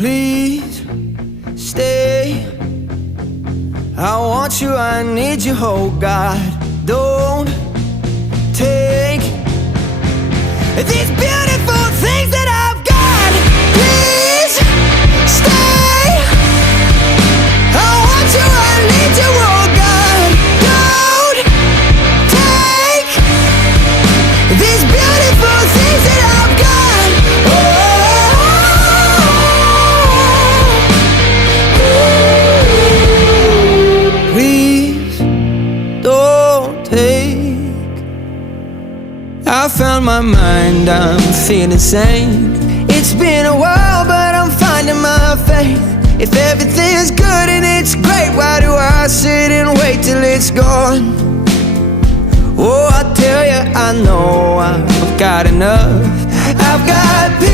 Please stay. I want you, I need you, oh God. Don't take these beautiful things that I've got. Please stay. I want you, I need you, oh God. Don't take these beautiful things that I've got. Please don't take. I found my mind, I'm feeling sane. It's been a while, but I'm finding my faith. If everything's good and it's great, why do I sit and wait till it's gone? Oh, I tell you, I know I've got enough. I've got peace.